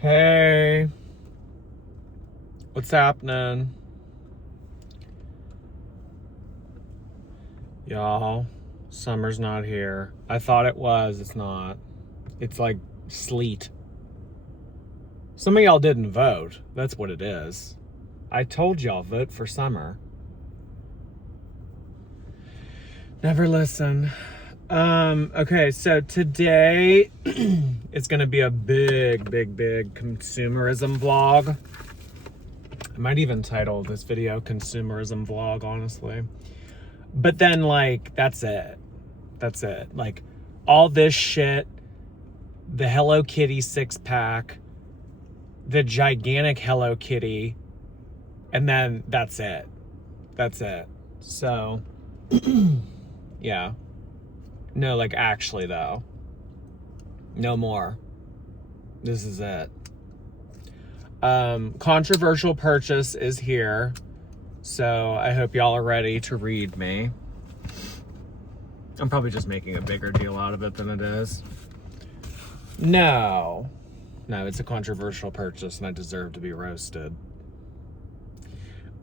Hey, what's happening? Y'all, summer's not here. I thought it was, it's not. It's like sleet. Some of y'all didn't vote. That's what it is. I told y'all, vote for summer. Never listen. Okay, so today it's gonna be a big consumerism vlog. I might even title this video Consumerism Vlog, honestly. But then, like, that's it. That's it. Like, all this shit, the Hello Kitty 6-pack, the gigantic Hello Kitty, and then that's it. That's it. So, yeah. No, like, actually, though. No more. This is it. Controversial purchase is here. So I hope y'all are ready to read me. I'm probably just making a bigger deal out of it than it is. No, it's a controversial purchase and I deserve to be roasted.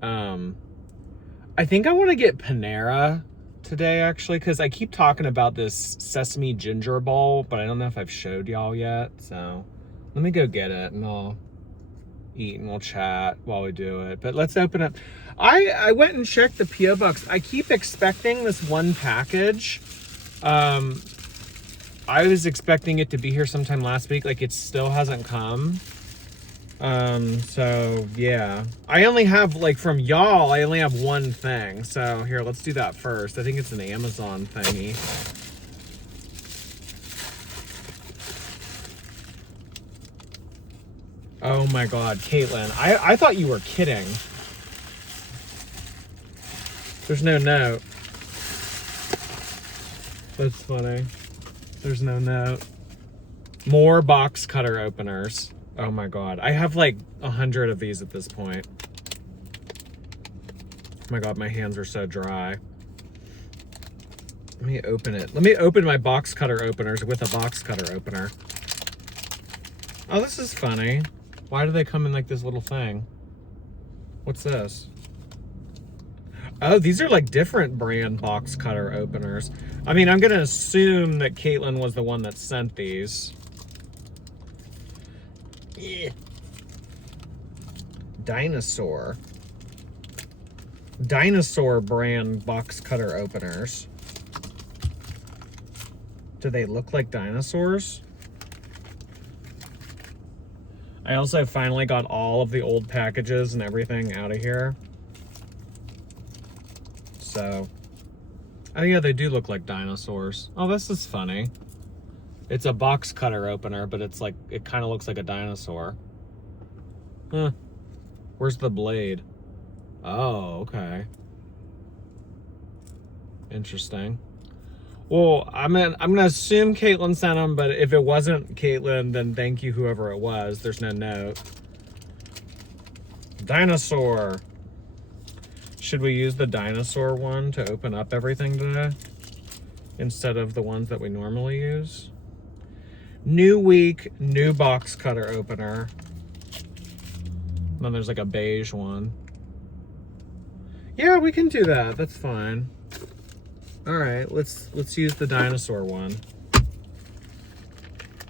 I think I want to get Panera today, actually, because I keep talking about this sesame ginger bowl, but I don't know if I've showed y'all yet. So let me go get it and I'll eat and we'll chat while we do it. But let's open up. I went and checked the P.O. Box. I keep expecting this one package. I was expecting it to be here sometime last week. Like, it still hasn't come. So yeah, I only have, like, from y'all, I only have one thing. So here, let's do that first. I think it's an Amazon thingy. Oh my God, Caitlin, I thought you were kidding. There's no note. That's funny. There's no note. More box cutter openers. Oh my God. I have like 100 of these at this point. Oh my God, my hands are so dry. Let me open it. Let me open my box cutter openers with a box cutter opener. Oh, this is funny. Why do they come in like this little thing? What's this? Oh, these are like different brand box cutter openers. I mean, I'm gonna assume that Caitlin was the one that sent these. Yeah. Dinosaur brand box cutter openers. Do they look like dinosaurs? I also finally got all of the old packages and everything out of here. So, oh yeah, they do look like dinosaurs. Oh, this is funny. It's a box cutter opener, but it's like, it kind of looks like a dinosaur. Huh. Where's the blade? Oh, okay. Interesting. Well, I'm gonna assume Caitlin sent them, but if it wasn't Caitlin, then thank you, whoever it was. There's no note. Dinosaur. Should we use the dinosaur one to open up everything today instead of the ones that we normally use? New week, new box cutter opener. And then there's like a beige one. Yeah, we can do that. That's fine. All right, let's use the dinosaur one.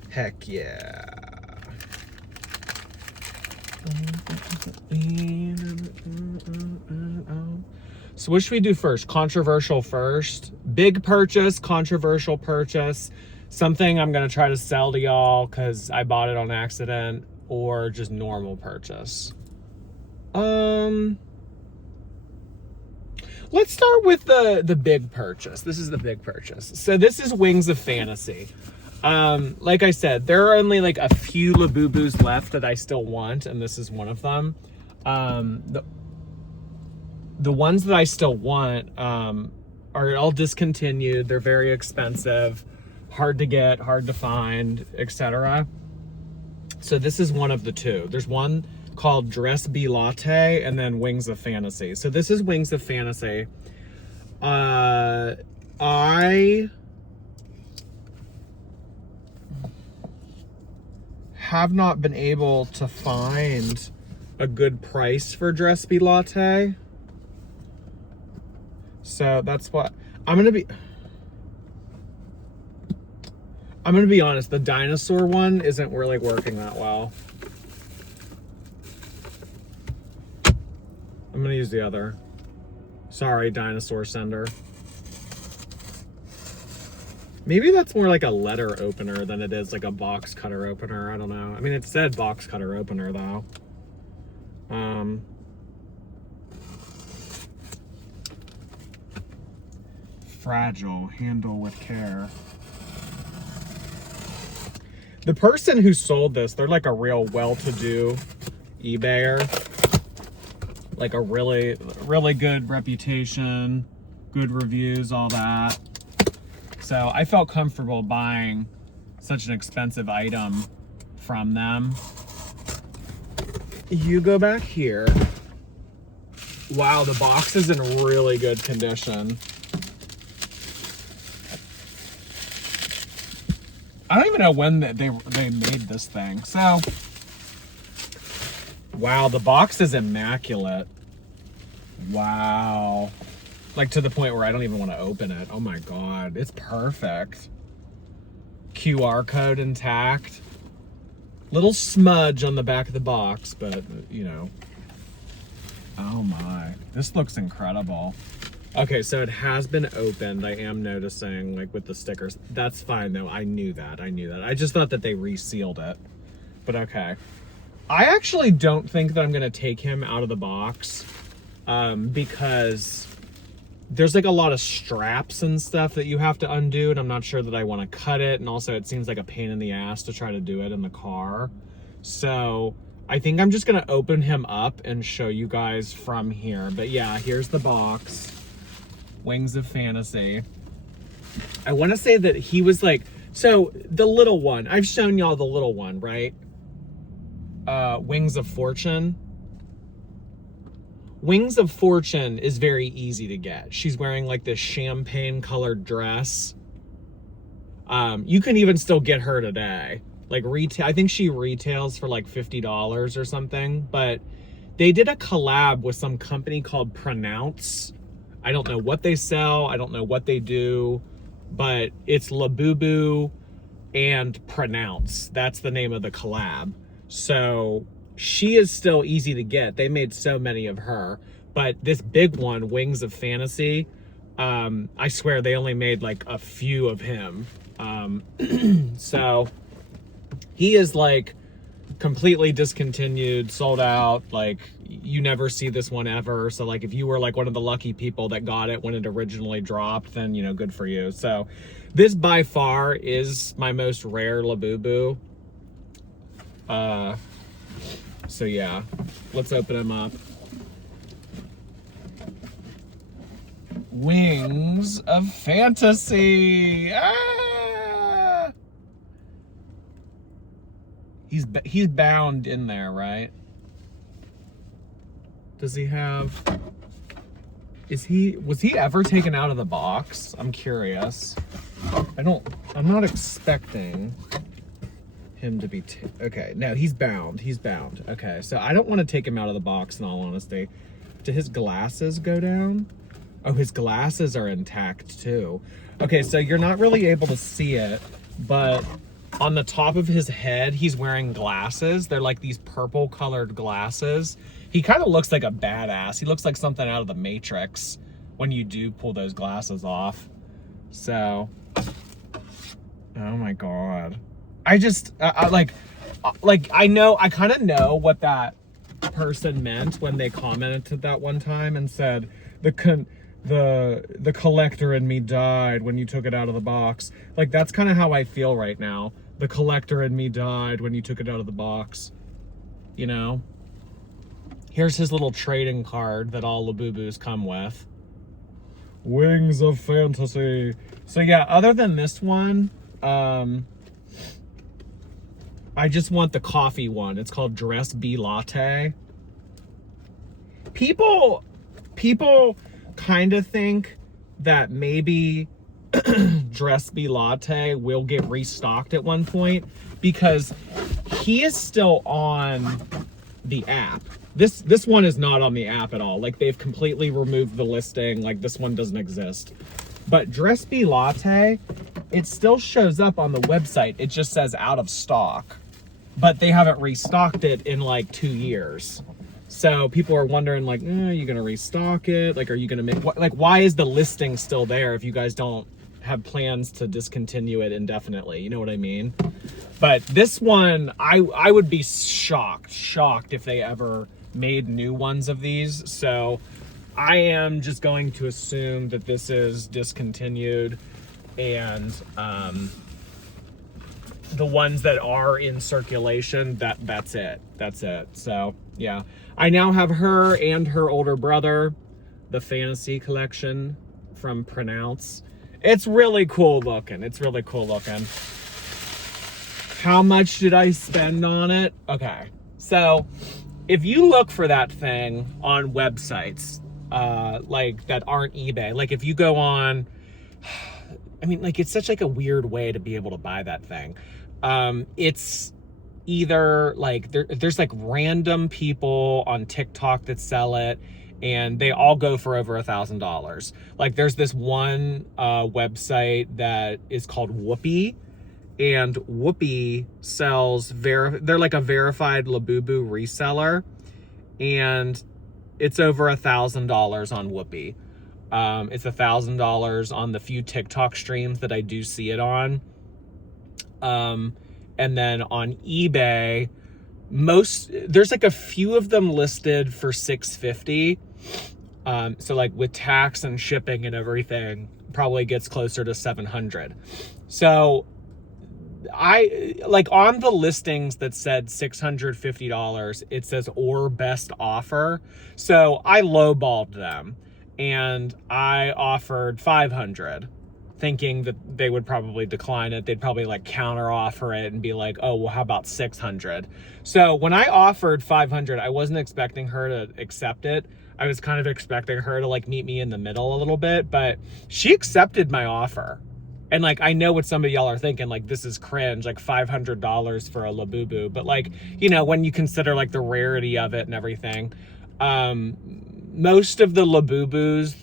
Heck yeah. So what should we do first? Controversial first. Big purchase, controversial purchase. Something I'm gonna try to sell to y'all because I bought it on accident, or just normal purchase. Let's start with the big purchase. This is the big purchase. So this is Wings of Fantasy. Like I said, there are only like a few Labubus left that I still want, and this is one of them. The ones that I still want are all discontinued. They're very expensive, hard to get, hard to find, etc. So this is one of the two. There's one called Dress Be Latte and then Wings of Fantasy. So this is Wings of Fantasy. I have not been able to find a good price for Dress Be Latte. So that's what I'm gonna be honest, the dinosaur one isn't really working that well. I'm gonna use the other. Sorry, dinosaur sender. Maybe that's more like a letter opener than it is like a box cutter opener. I don't know. I mean, it said box cutter opener though. Fragile, handle with care. The person who sold this, they're like a real well-to-do eBayer. Like a really, really good reputation, good reviews, all that. So I felt comfortable buying such an expensive item from them. You go back here. Wow, the box is in really good condition. I don't even know when they made this thing. So, wow, the box is immaculate. Wow. Like to the point where I don't even want to open it. Oh my God, it's perfect. QR code intact. Little smudge on the back of the box, but you know. Oh my, this looks incredible. Okay, so it has been opened. I am noticing, like with the stickers. That's fine though, I knew that. I just thought that they resealed it, but okay. I actually don't think that I'm gonna take him out of the box because there's like a lot of straps and stuff that you have to undo, and I'm not sure that I wanna cut it, and also it seems like a pain in the ass to try to do it in the car. So I think I'm just gonna open him up and show you guys from here. But yeah, here's the box. Wings of Fantasy. I want to say that he was like, so the little one, I've shown y'all the little one, right? Wings of Fortune. Wings of Fortune is very easy to get. She's wearing like this champagne colored dress. You can even still get her today. Like retail, I think she retails for like $50 or something, but they did a collab with some company called Pronounce. I don't know what they sell. I don't know what they do, but it's Labubu and Pronounce. That's the name of the collab. So she is still easy to get. They made so many of her, but this big one, Wings of Fantasy, I swear they only made like a few of him. So he is like completely discontinued, sold out. Like you never see this one ever. So like if you were like one of the lucky people that got it when it originally dropped, then you know, good for you. So this by far is my most rare Labubu. So yeah, let's open him up. Wings of Fantasy. Ah! He's bound in there, right? Does he have... was he ever taken out of the box? I'm curious. I'm not expecting him to be, okay, no, he's bound. Okay, so I don't want to take him out of the box in all honesty. Do his glasses go down? Oh, his glasses are intact too. Okay, so you're not really able to see it, but on the top of his head, he's wearing glasses. They're like these purple colored glasses. He kind of looks like a badass. He looks like something out of the Matrix when you do pull those glasses off. So, oh my God. I just, I kind of know what that person meant when they commented that one time and said, the collector in me died when you took it out of the box. Like, that's kind of how I feel right now. The collector in me died when you took it out of the box. You know? Here's his little trading card that all Labubus come with. Wings of Fantasy. So yeah, other than this one, I just want the coffee one. It's called Dress Be Latte. People kind of think that maybe Dress Be Latte will get restocked at one point because he is still on the app. This one is not on the app at all. Like, they've completely removed the listing. Like, this one doesn't exist. But Dress Bee Latte, it still shows up on the website. It just says out of stock. But they haven't restocked it in like 2 years. So people are wondering, like, are you gonna restock it? Like, are you gonna make, like, why is the listing still there if you guys don't have plans to discontinue it indefinitely? You know what I mean? But this one, I would be shocked if they ever made new ones of these. So I am just going to assume that this is discontinued, and the ones that are in circulation, that's it. So yeah, I now have her and her older brother, the Fantasy collection from Pronounce. It's really cool looking. How much did I spend on it? Okay, so if you look for that thing on websites, like that aren't eBay, like if you go on, I mean, like, it's such like a weird way to be able to buy that thing. It's either like there's like random people on TikTok that sell it, and they all go for over $1,000. Like, there's this one website that is called Whoopee, and Whoopee sells they're like a verified Labubu reseller, and it's over $1,000 on Whoopee. It's $1,000 on the few TikTok streams that I do see it on. And then on eBay, there's like a few of them listed for $650. So like with tax and shipping and everything, probably gets closer to $700. So I like on the listings that said $650, it says or best offer. So I lowballed them and I offered $500, thinking that they would probably decline it. They'd probably like counter offer it and be like, oh, well, how about $600? So when I offered $500, I wasn't expecting her to accept it. I was kind of expecting her to like meet me in the middle a little bit, but she accepted my offer. And like, I know what some of y'all are thinking, like, this is cringe, like $500 for a Labubu. But like, you know, when you consider like the rarity of it and everything, most of the Labubus,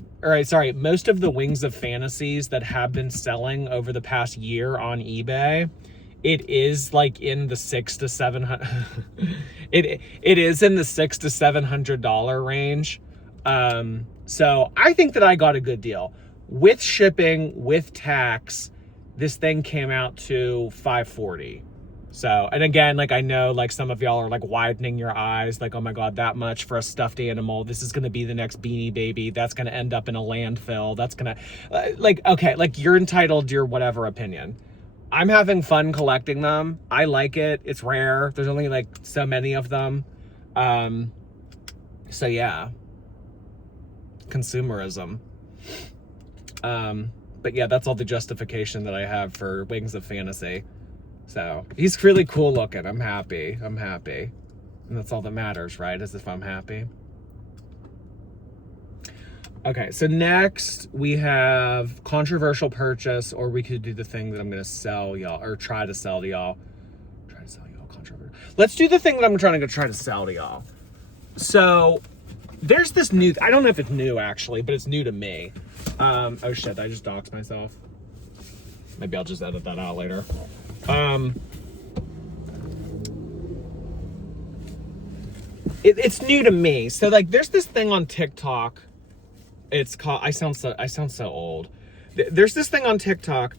most of the Wings of Fantasies that have been selling over the past year on eBay, it is like in the $600 to $700. it is in the $600 to $700 range. So I think that I got a good deal. With shipping, with tax, this thing came out to $540. So, and again, like, I know like some of y'all are like widening your eyes, like, oh my God, that much for a stuffed animal. This is going to be the next Beanie Baby. That's going to end up in a landfill. That's going to, like, okay, like, you're entitled to your whatever opinion. I'm having fun collecting them. I like it. It's rare. There's only like so many of them. So yeah, consumerism. But yeah, that's all the justification that I have for Wings of Fantasy. So he's really cool looking. I'm happy. And that's all that matters, right? Is if I'm happy. Okay, so next we have controversial purchase, or we could do the thing that I'm going to sell y'all, or try to sell to y'all. Controversial. Let's do the thing that I'm trying to try to sell to y'all. So there's this new, I don't know if it's new actually, but it's new to me. Oh shit, I just doxed myself. Maybe I'll just edit that out later. It's new to me. So like, there's this thing on TikTok. It's called, I sound so old. There's this thing on TikTok.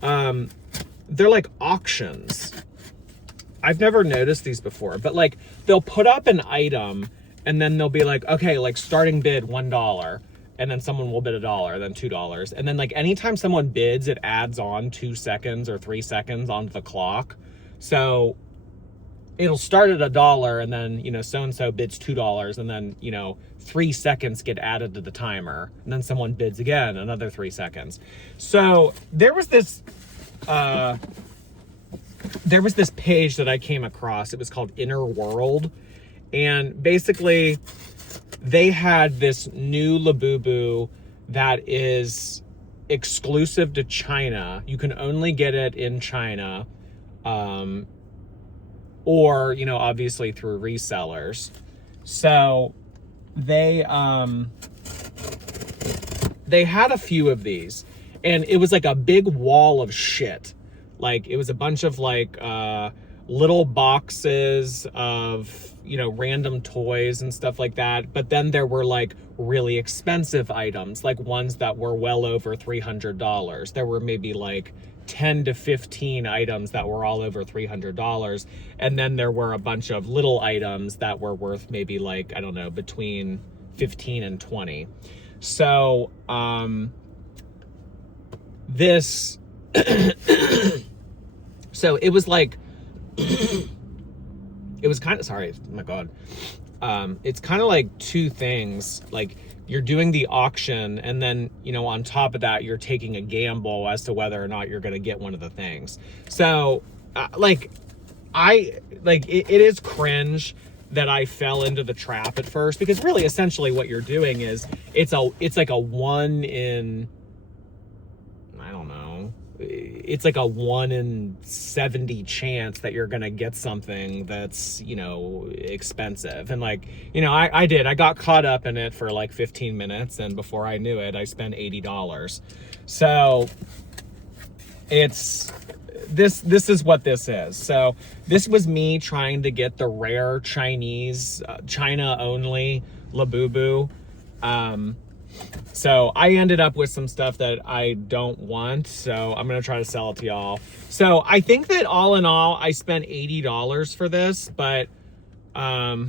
They're like auctions. I've never noticed these before, but like, they'll put up an item and then they'll be like, okay, like starting bid $1. And then someone will bid $1, then $2. And then like anytime someone bids, it adds on 2 seconds or 3 seconds onto the clock. So it'll start at $1 and then, you know, so-and-so bids $2 and then, you know, 3 seconds get added to the timer. And then someone bids again, another 3 seconds. So there was this page that I came across. It was called Inner World. And basically they had this new Labubu that is exclusive to China. You can only get it in China. or, you know, obviously through resellers. So they had a few of these, and it was like a big wall of shit. Like, it was a bunch of like little boxes of, you know, random toys and stuff like that. But then there were like really expensive items, like ones that were well over $300. There were maybe like 10 to 15 items that were all over $300. And then there were a bunch of little items that were worth maybe like, I don't know, between 15 and 20. So, this, so it was like, it was kind of, sorry, oh my God. It's kind of like two things. Like, you're doing the auction, and then, you know, on top of that, you're taking a gamble as to whether or not you're going to get one of the things. So, it is cringe that I fell into the trap at first, because really essentially what you're doing is it's like a 1 in, I don't know, it's like a 1 in 70 chance that you're gonna get something that's, you know, expensive. And like, you know, I got caught up in it for like 15 minutes, and before I knew it, I spent $80. So it's, this is what this is. So this was me trying to get the rare Chinese, China only Labubu. So I ended up with some stuff that I don't want, so I'm gonna try to sell it to y'all. So I think that all in all, I spent $80 for this, but I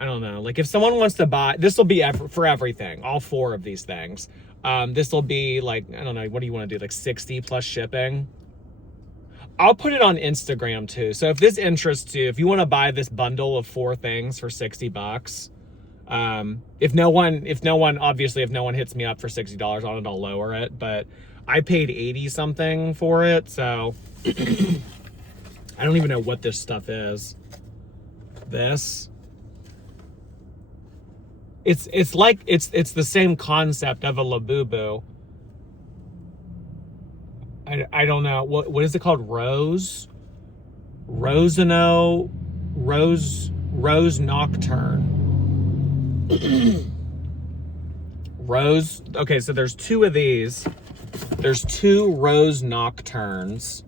don't know. Like, if someone wants to buy, this will be for everything, all 4 of these things. This will be like, I don't know, what do you want to do? Like 60 plus shipping. I'll put it on Instagram too. So if this interests you, if you want to buy this bundle of 4 things for $60, if no one hits me up for $60 on it, I'll lower it. But I paid 80 something for it. So I don't even know what this stuff is. This. It's like, it's the same concept of a Labubu. I don't know. What is it called? Rose Nocturne. Rose. Okay, so there's 2 of these. There's 2 Rose Nocturnes.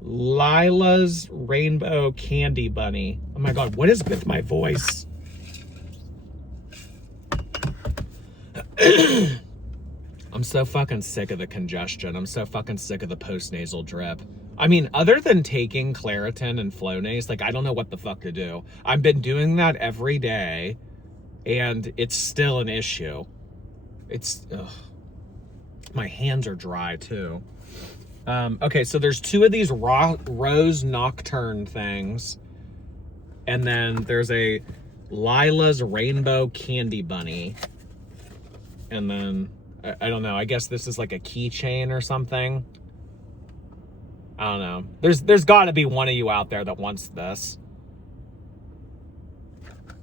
Lila's Rainbow Candy Bunny. Oh my God, what is with my voice? I'm so fucking sick of the congestion. I'm so fucking sick of the post-nasal drip. I mean, other than taking Claritin and Flonase, like, I don't know what the fuck to do. I've been doing that every day, and it's still an issue. It's, ugh. My hands are dry, too. Okay, so there's 2 of these Rose Nocturne things, and then there's a Lila's Rainbow Candy Bunny. And then, I don't know, I guess this is like a keychain or something. I don't know. There's got to be one of you out there that wants this.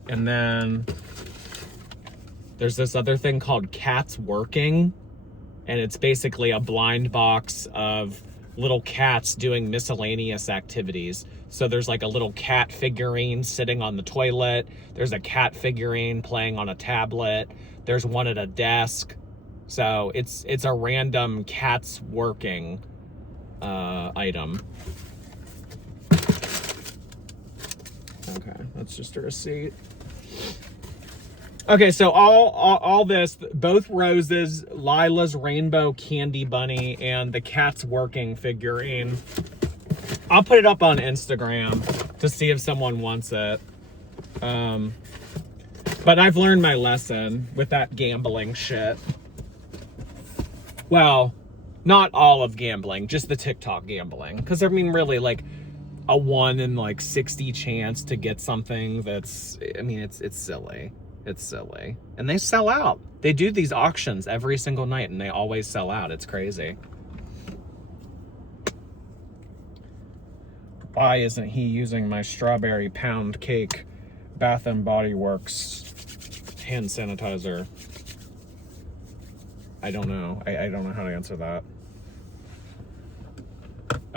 And then there's this other thing called Cats Working. And it's basically a blind box of little cats doing miscellaneous activities. So there's like a little cat figurine sitting on the toilet. There's a cat figurine playing on a tablet. There's one at a desk. So it's a random Cats Working item. Okay, that's just a receipt. Okay, so all this, both roses, Lila's Rainbow Candy Bunny, and the Cats Working figurine. I'll put it up on Instagram to see if someone wants it. But I've learned my lesson with that gambling shit. Well, not all of gambling, just the TikTok gambling. Because, I mean, really, like, a 1 in, like, 60 chance to get something that's, I mean, it's silly. It's silly. And they sell out. They do these auctions every single night, and they always sell out. It's crazy. Why isn't he using my strawberry pound cake Bath and Body Works hand sanitizer? I don't know. I don't know how to answer that.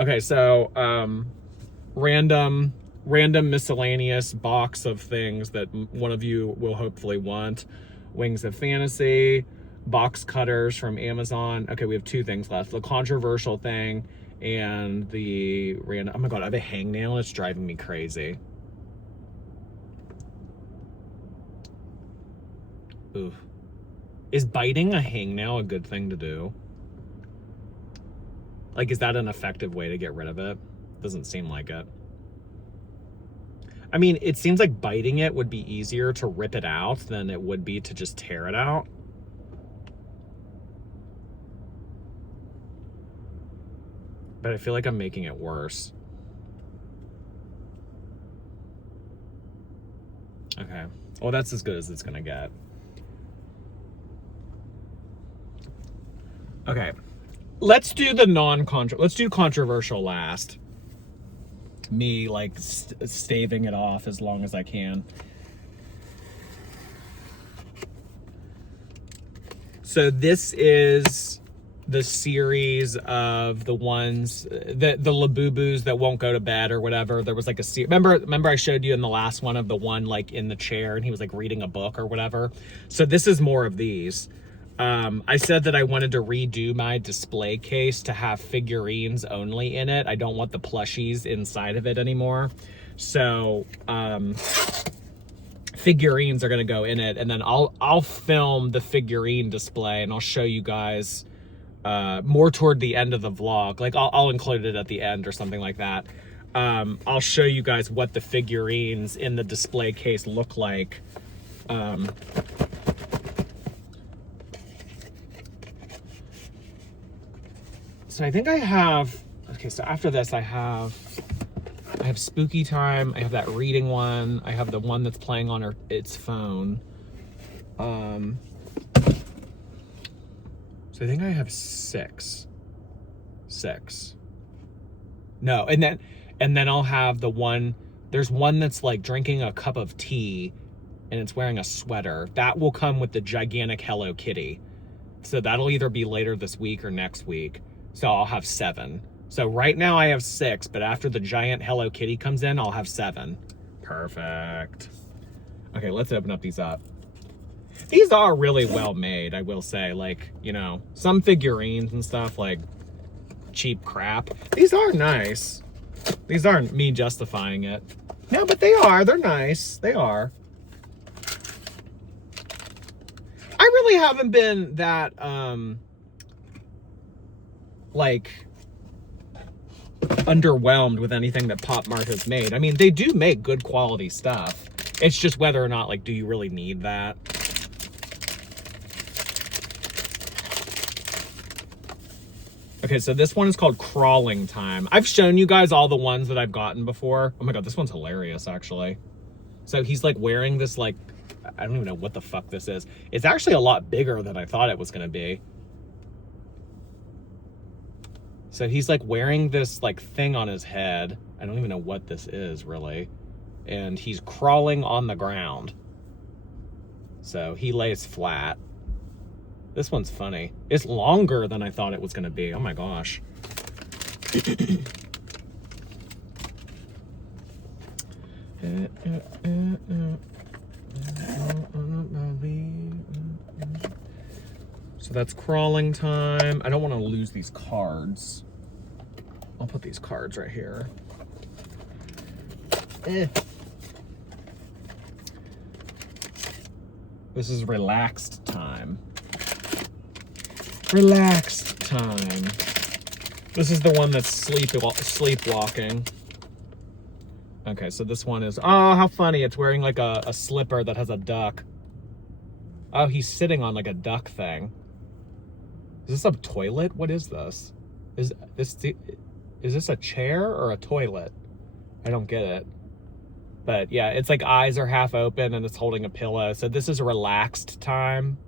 Okay, so random miscellaneous box of things that one of you will hopefully want. Wings of Fantasy, box cutters from Amazon. Okay, we have 2 things left. The controversial thing and the random. Oh my god, I have a hangnail and it's driving me crazy. Ooh. Is biting a hangnail a good thing to do? Like, is that an effective way to get rid of it? Doesn't seem like it. I mean, it seems like biting it would be easier to rip it out than it would be to just tear it out. But I feel like I'm making it worse. Okay. Well, that's as good as it's gonna get. Okay. Let's do let's do controversial last. Me, like, staving it off as long as I can. So this is the series of the ones, the Labubus that won't go to bed or whatever. There was like a remember I showed you in the last one of the one like in the chair and he was like reading a book or whatever. So this is more of these. I said that I wanted to redo my display case to have figurines only in it. I don't want the plushies inside of it anymore. So figurines are gonna go in it, and then I'll film the figurine display and I'll show you guys more toward the end of the vlog. Like I'll include it at the end or something like that. I'll show you guys what the figurines in the display case look like. So I think I have, okay, so after this I have Spooky Time, I have that reading one, I have the one that's playing on its phone. So I think I have 6. No, and then I'll have the one, there's one that's like drinking a cup of tea and it's wearing a sweater. That will come with the gigantic Hello Kitty. So that'll either be later this week or next week. So I'll have 7. So right now I have 6, but after the giant Hello Kitty comes in, I'll have 7. Perfect. Okay, let's open up these up. These are really well made, I will say. Like, you know, some figurines and stuff, like cheap crap. These are nice. These aren't me justifying it. No, but they are. They're nice. They are. I really haven't been that, like, underwhelmed with anything that Pop Mart has made. I mean, they do make good quality stuff. It's just whether or not, like, do you really need that? Okay, so this one is called Crawling Time. I've shown you guys all the ones that I've gotten before. Oh my god, this one's hilarious, actually. So he's, like, wearing this, like, I don't even know what the fuck this is. It's actually a lot bigger than I thought it was gonna be. So he's like wearing this like thing on his head. I don't even know what this is really. And he's crawling on the ground. So he lays flat. This one's funny. It's longer than I thought it was gonna be. Oh my gosh. So that's Crawling Time. I don't want to lose these cards. I'll put these cards right here. This is Relaxed Time. Relaxed Time. This is the one that's sleepwalking. Okay, so this one is, oh, how funny. It's wearing like a slipper that has a duck. Oh, he's sitting on like a duck thing. Is this a toilet? What is this? Is this a chair or a toilet? I don't get it. But yeah, it's like eyes are half open and it's holding a pillow. So this is Relaxed Time.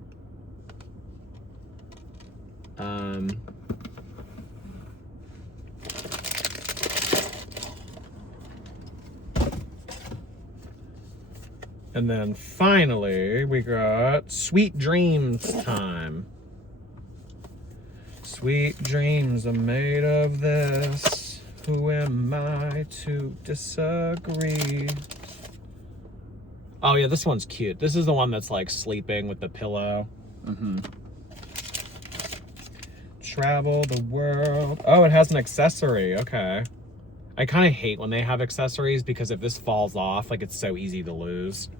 And then finally, we got Sweet Dreams Time. Sweet dreams are made of this. am I to disagree? Oh yeah, this one's cute. This is the one that's like sleeping with the pillow. Travel the world. Oh, it has an accessory. Okay. I kind of hate when they have accessories because if this falls off, like it's so easy to lose.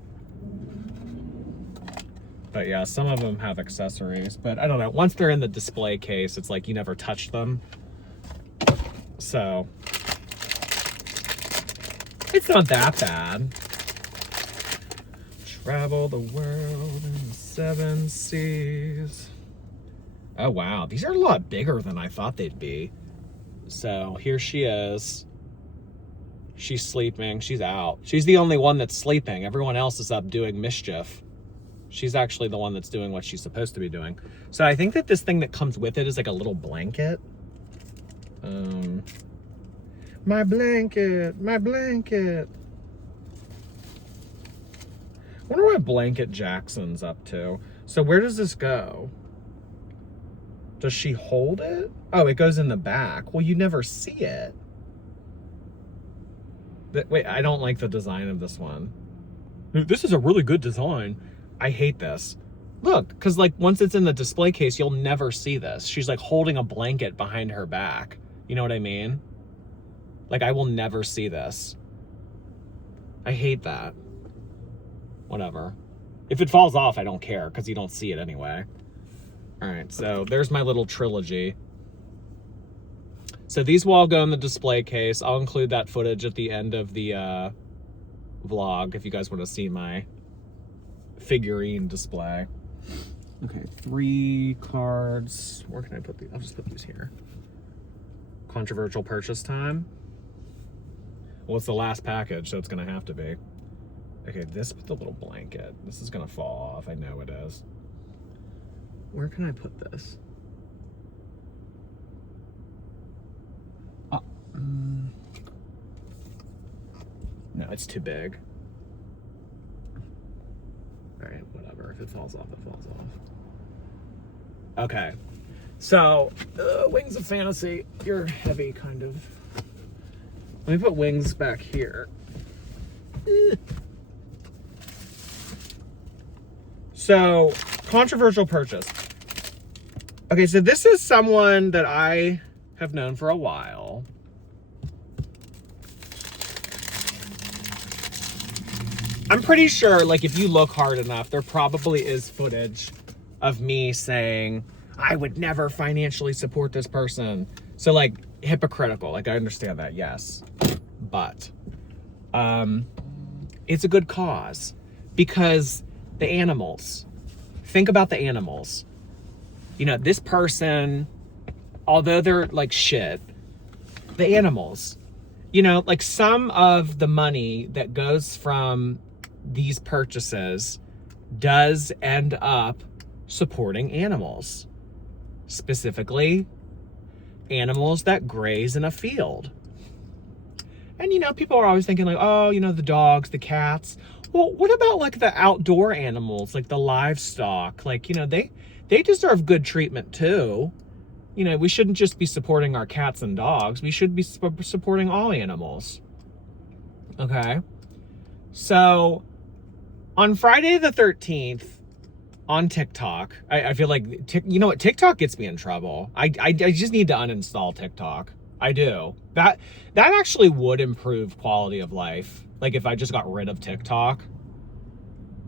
But yeah, some of them have accessories, but I don't know. Once they're in the display case, it's like you never touch them. So it's not that bad. Travel the world in the 7 seas. Oh wow, these are a lot bigger than I thought they'd be. So here she is. She's sleeping, she's out. She's the only one that's sleeping. Everyone else is up doing mischief. She's actually the one that's doing what she's supposed to be doing. So I think that this thing that comes with it is like a little blanket. My blanket, my blanket. I wonder what Blanket Jackson's up to. So where does this go? Does she hold it? Oh, it goes in the back. Well, you never see it. Wait, I don't like the design of this one. This is a really good design. I hate this. Look, because like once it's in the display case, you'll never see this. She's like holding a blanket behind her back. You know what I mean? Like I will never see this. I hate that. Whatever. If it falls off, I don't care because you don't see it anyway. All right, so there's my little trilogy. So these will all go in the display case. I'll include that footage at the end of the vlog if you guys want to see my figurine display. Okay, 3 cards. Where can I put these? I'll just put these here. Controversial purchase time. Well, it's the last package, so it's going to have to be. Okay, this with the little blanket. This is going to fall off. I know it is. Where can I put this? No, it's too big. All right, whatever. If it falls off, it falls off. Okay, so Wings of Fantasy. You're heavy, kind of. Let me put Wings back here. So, controversial purchase. Okay, so this is someone that I have known for a while. I'm pretty sure, like, if you look hard enough, there probably is footage of me saying, I would never financially support this person. So, like, hypocritical. Like, I understand that, yes. But, it's a good cause. Because the animals. Think about the animals. You know, this person, although they're like shit, the animals, you know, like some of the money that goes from these purchases does end up supporting animals. Specifically, animals that graze in a field. And, you know, people are always thinking like, oh, you know, the dogs, the cats. Well, what about like the outdoor animals, like the livestock? Like, you know, they deserve good treatment too. You know, we shouldn't just be supporting our cats and dogs. We should be supporting all animals. Okay. So on Friday the 13th on TikTok, I feel like, you know what? TikTok gets me in trouble. I just need to uninstall TikTok. I do. That actually would improve quality of life. Like if I just got rid of TikTok.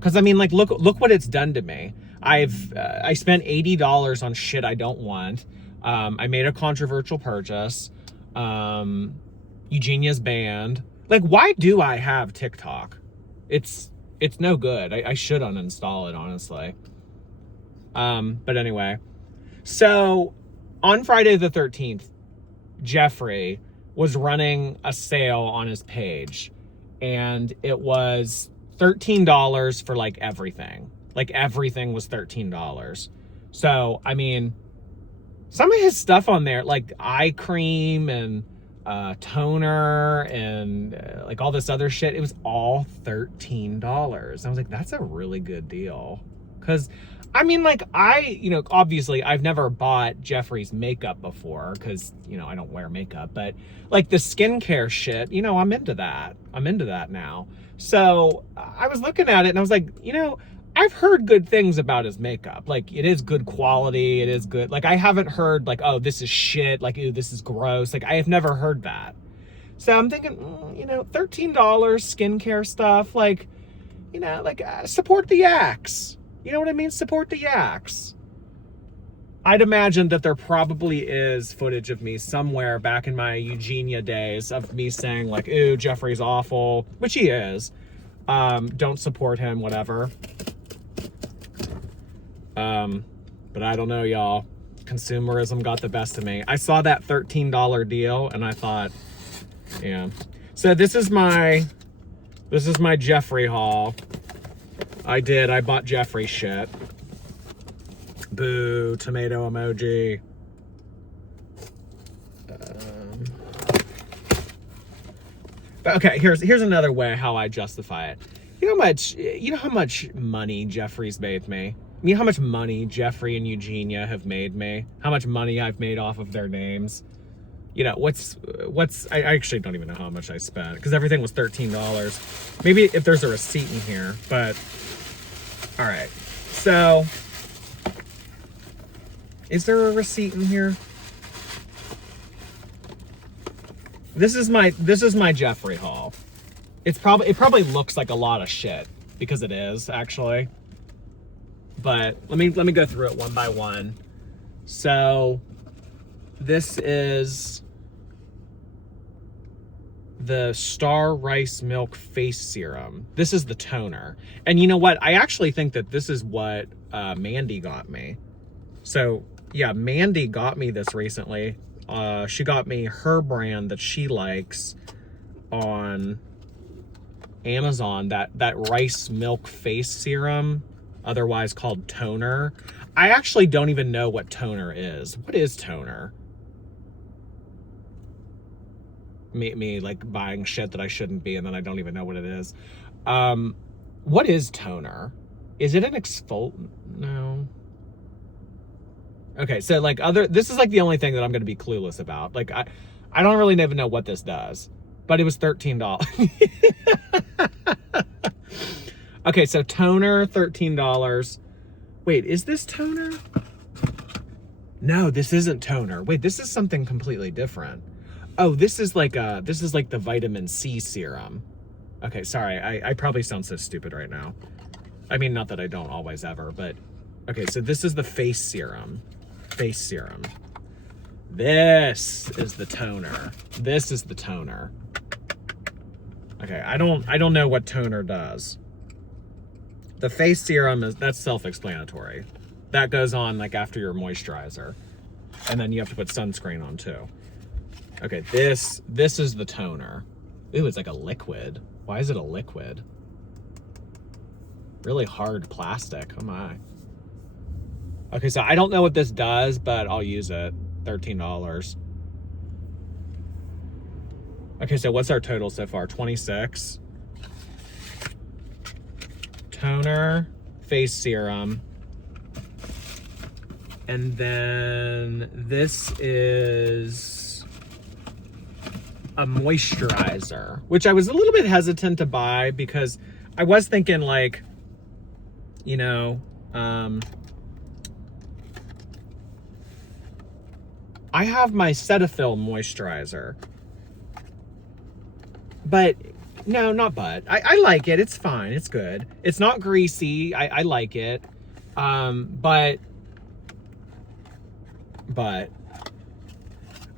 Cause I mean, like, look what it's done to me. I spent $80 on shit I don't want. I made a controversial purchase. Eugenia's banned. Like, why do I have TikTok? It's no good. I should uninstall it, honestly. But anyway. So on Friday the 13th, Jeffrey was running a sale on his page. And it was $13 for like everything. Like everything was $13. So, I mean, some of his stuff on there, like eye cream and toner and like all this other shit, it was all $13. I was like, that's a really good deal. Because I mean, like, obviously I've never bought Jeffree's makeup before because, I don't wear makeup, but like the skincare shit, I'm into that. I'm into that now. So I was looking at it and I was like, I've heard good things about his makeup. Like, it is good quality. It is good. Like, I haven't heard like, oh, this is shit. Like, ooh, this is gross. Like, I have never heard that. So I'm thinking, $13 skincare stuff. Like, support the yaks. You know what I mean? Support the yaks. I'd imagine that there probably is footage of me somewhere back in my Eugenia days of me saying like, ooh, Jeffree's awful, which he is. Don't support him, whatever. But I don't know, y'all. Consumerism got the best of me. I saw that $13 deal and I thought, yeah. So this is my Jeffree haul. I bought Jeffree shit. Boo, tomato emoji. Okay, here's another way how I justify it. You know how much money Jeffree's made me? I mean, how much money Jeffree and Eugenia have made me? How much money I've made off of their names? I actually don't even know how much I spent because everything was $13. Maybe if there's a receipt in here, but all right. So is there a receipt in here? This is my Jeffree haul. It probably looks like a lot of shit because it is actually. But let me go through it one by one. So this is the Star Rice Milk Face Serum. This is the toner. And you know what? I actually think that this is what Mandy got me. So yeah, Mandy got me this recently. She got me her brand that she likes on Amazon, that rice milk face serum, otherwise called toner. I actually don't even know what toner is. What is toner? Me like buying shit that I shouldn't be and then I don't even know what it is. What is toner? Is it an exfoliant? No. Okay, so like this is like the only thing that I'm going to be clueless about. Like I don't really even know what this does, but it was $13. Okay, so toner, $13. Wait, is this toner? No, this isn't toner. Wait, this is something completely different. Oh, this is like the vitamin C serum. Okay, sorry, I probably sound so stupid right now. I mean, not that I don't always ever, but okay, so this is the face serum. Face serum. This is the toner. This is the toner. Okay, I don't know what toner does. The face serum that's self-explanatory. That goes on like after your moisturizer. And then you have to put sunscreen on too. Okay, this is the toner. Ooh, it's like a liquid. Why is it a liquid? Really hard plastic. Oh my. Okay, so I don't know what this does, but I'll use it. $13. Okay, so what's our total so far? 26. Toner, face serum. And then this is a moisturizer, which I was a little bit hesitant to buy because I was thinking like, I have my Cetaphil moisturizer, but no, not but. I like it. It's fine. It's good. It's not greasy. I like it. But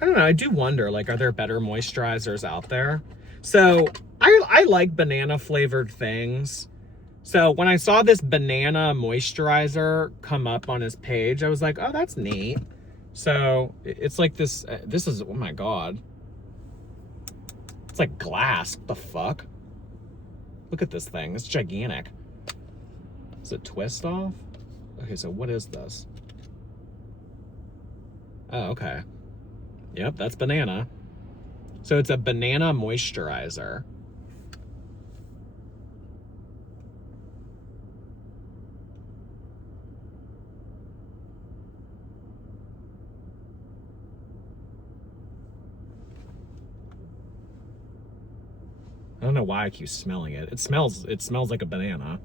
I don't know. I do wonder, like, are there better moisturizers out there? So I like banana flavored things. So when I saw this banana moisturizer come up on his page, I was like, oh, that's neat. So it's like this is, oh my God. It's like glass. What the fuck? Look at this thing. It's gigantic. Does it twist off? Okay, so what is this? Oh, okay. Yep, that's banana. So it's a banana moisturizer. don't know why I keep smelling it. It smells like a banana.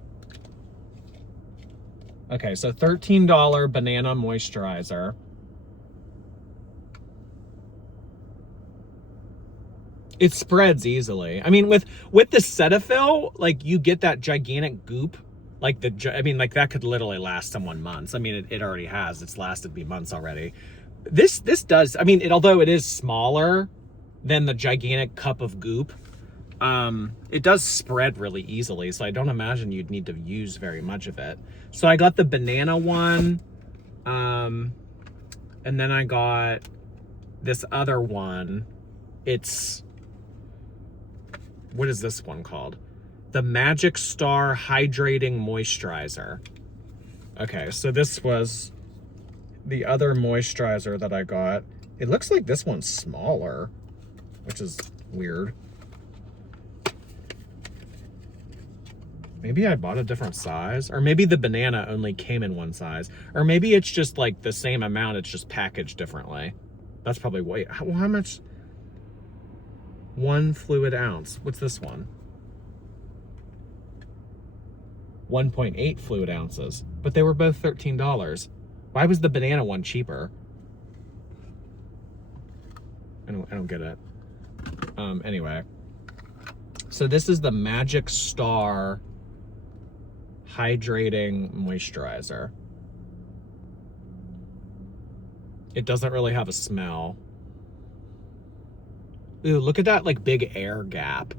Okay, so $13 banana moisturizer. It spreads easily. I mean, with the Cetaphil, like, you get that gigantic goop. Like, like, that could literally last someone months. I mean, it already has. It's lasted me months already. This does, I mean, although it is smaller than the gigantic cup of goop, it does spread really easily, so I don't imagine you'd need to use very much of it. So I got the banana one, and then I got this other one. It's, what is this one called? The Magic Star Hydrating Moisturizer. Okay, so this was the other moisturizer that I got. It looks like this one's smaller, which is weird. Maybe I bought a different size, or maybe the banana only came in one size, or maybe it's just like the same amount, it's just packaged differently. That's probably why. How much? 1 fluid ounce. What's this one? 1.8 fluid ounces, but they were both $13. Why was the banana one cheaper? I don't get it. Anyway, so this is the Magic Star Hydrating Moisturizer. It doesn't really have a smell. Ooh, look at that, like, big air gap.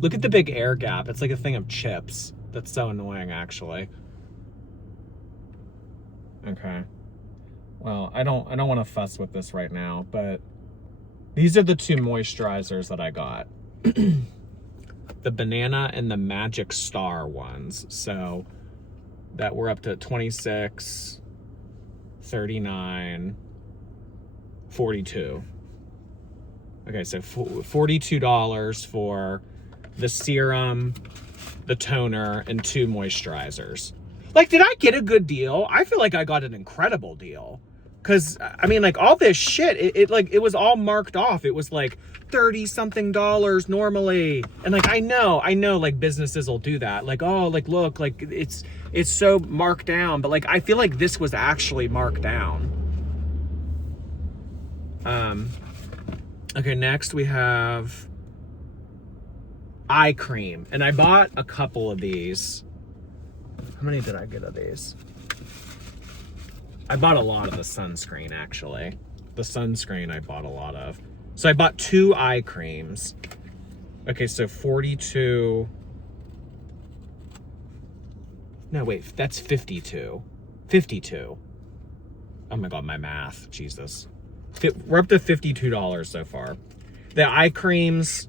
Look at the big air gap. It's like a thing of chips. That's so annoying, actually. Okay. Well, I don't want to fuss with this right now, but these are the two moisturizers that I got. The banana and the Magic Star ones. So that we're up to 26, 39, 42. Okay, so $42 for the serum, the toner, and 2 moisturizers. Like, did I get a good deal? I feel like I got an incredible deal. Because, I mean, like, all this shit, it was all marked off. It was like $30-something normally. And, like, I know, like, businesses will do that. Like, oh, like, look, like, it's so marked down. But, like, I feel like this was actually marked down. Okay, next we have eye cream. And I bought a couple of these. How many did I get of these? I bought a lot of the sunscreen, actually. The sunscreen I bought a lot of. So I bought 2 eye creams. Okay, so 42. No, wait, that's 52. 52. Oh my God, my math, Jesus. We're up to $52 so far. The eye creams,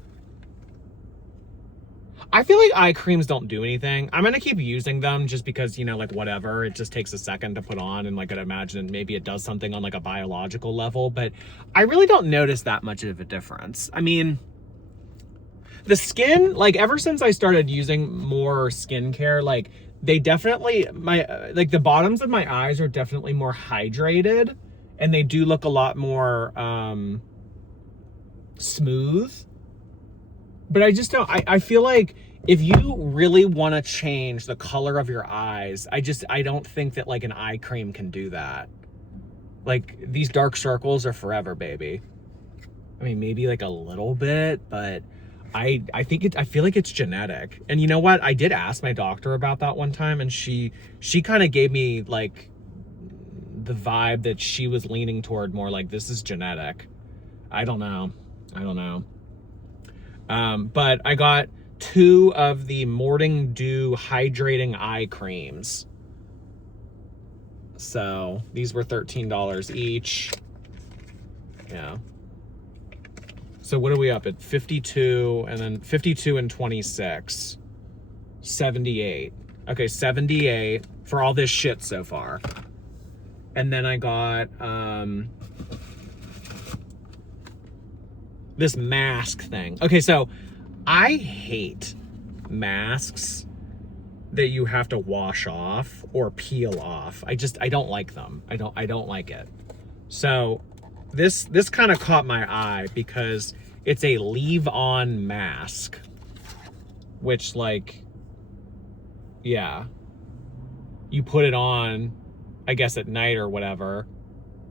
I feel like eye creams don't do anything. I'm gonna keep using them just because, you know, like, whatever. It just takes a second to put on, and, like, I'd imagine maybe it does something on, like, a biological level, but I really don't notice that much of a difference. I mean, the skin, like, ever since I started using more skincare, like, they definitely, like, the bottoms of my eyes are definitely more hydrated, and they do look a lot more smooth. But I just don't, I feel like if you really want to change the color of your eyes, I don't think that, like, an eye cream can do that. Like, these dark circles are forever, baby. I mean, maybe, like, a little bit, but I feel like it's genetic. And you know what? I did ask my doctor about that one time, and she kind of gave me, like, the vibe that she was leaning toward more like, this is genetic. I don't know. But I got 2 of the Morning Dew hydrating eye creams. So these were $13 each. Yeah. So what are we up at? 52, and then 52 and 26. 78. Okay, 78 for all this shit so far. And then I got this mask thing. Okay, so I hate masks that you have to wash off or peel off. I don't like them. I don't like it. So this kind of caught my eye because it's a leave-on mask. which, like, yeah, you put it on, I guess, at night or whatever,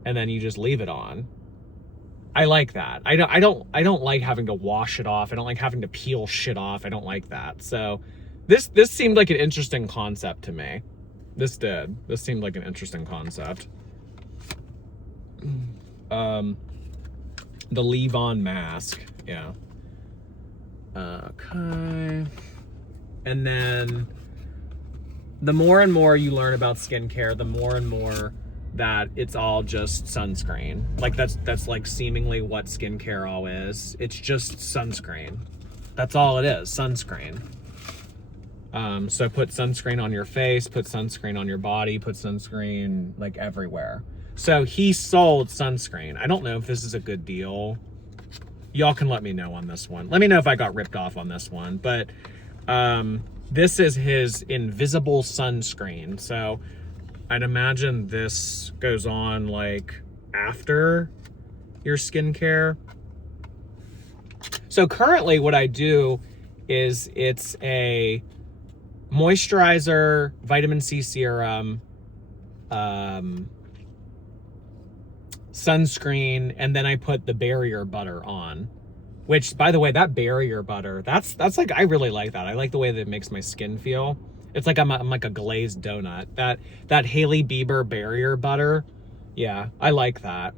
and then you just leave it on. I like that. I don't like having to wash it off. I don't like having to peel shit off. I don't like that. So this seemed like an interesting concept to me. This seemed like an interesting concept. The leave-on mask. Yeah. Okay. And then the more and more you learn about skincare, the more and more that it's all just sunscreen. Like that's like seemingly what skincare all is. It's just sunscreen. That's all it is, sunscreen. So put sunscreen on your face, put sunscreen on your body, put sunscreen like everywhere. So he sold sunscreen. I don't know if this is a good deal. Y'all can let me know on this one. Let me know if I got ripped off on this one. But this is his invisible sunscreen. So I'd imagine this goes on like after your skincare. So currently what I do is it's a moisturizer, vitamin C serum, sunscreen, and then I put the barrier butter on, which, by the way, that barrier butter, that's like, I really like that. I like the way that it makes my skin feel. It's like I'm like a glazed donut. That Hailey Bieber barrier butter, yeah, I like that.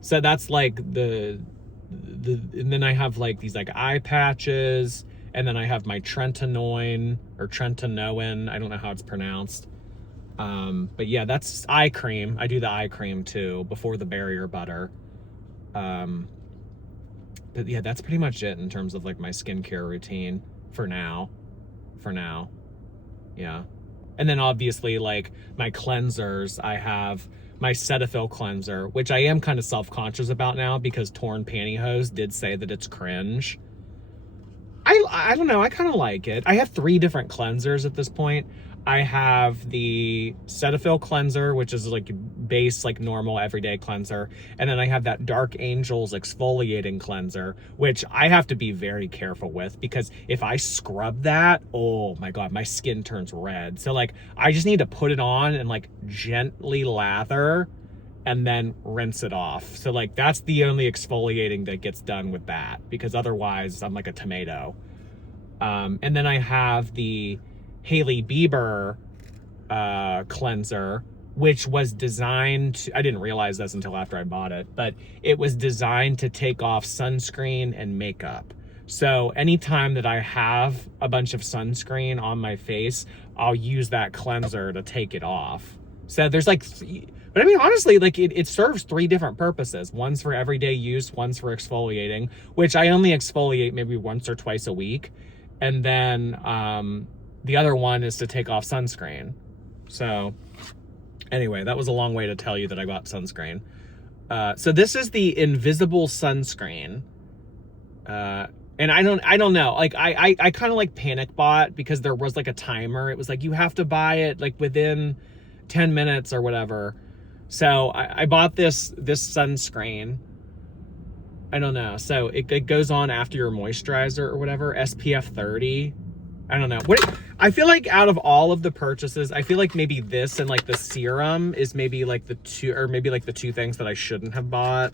So that's like and then I have like these like eye patches, and then I have my Trentanoin or Trentanoin, I don't know how it's pronounced. But yeah, that's eye cream. I do the eye cream too before the barrier butter. But yeah, that's pretty much it in terms of like my skincare routine for now. Yeah. And then obviously like my cleansers, I have my Cetaphil cleanser, which I am kind of self-conscious about now because Torn Pantyhose did say that it's cringe. I don't know, I kind of like it. I have 3 different cleansers at this point. I have the Cetaphil cleanser, which is like base, like normal everyday cleanser. And then I have that Dark Angels exfoliating cleanser, which I have to be very careful with because if I scrub that, oh my God, my skin turns red. So like, I just need to put it on and like gently lather and then rinse it off. So like, that's the only exfoliating that gets done with that because otherwise I'm like a tomato. And then I have the Hailey Bieber cleanser, which was designed to, I didn't realize this until after I bought it, but it was designed to take off sunscreen and makeup. So anytime that I have a bunch of sunscreen on my face, I'll use that cleanser to take it off. So there's like, but I mean, honestly, like it serves 3 different purposes. One's for everyday use, one's for exfoliating, which I only exfoliate maybe once or twice a week. And then the other one is to take off sunscreen. So anyway, that was a long way to tell you that I got sunscreen. So this is the invisible sunscreen. And I don't know, like I kind of like panic bought because there was like a timer. It was like, you have to buy it like within 10 minutes or whatever. So I bought this sunscreen. I don't know. So it goes on after your moisturizer or whatever, SPF 30. I don't know. I feel like out of all of the purchases, I feel like maybe this and like the serum is maybe like the 2 things that I shouldn't have bought.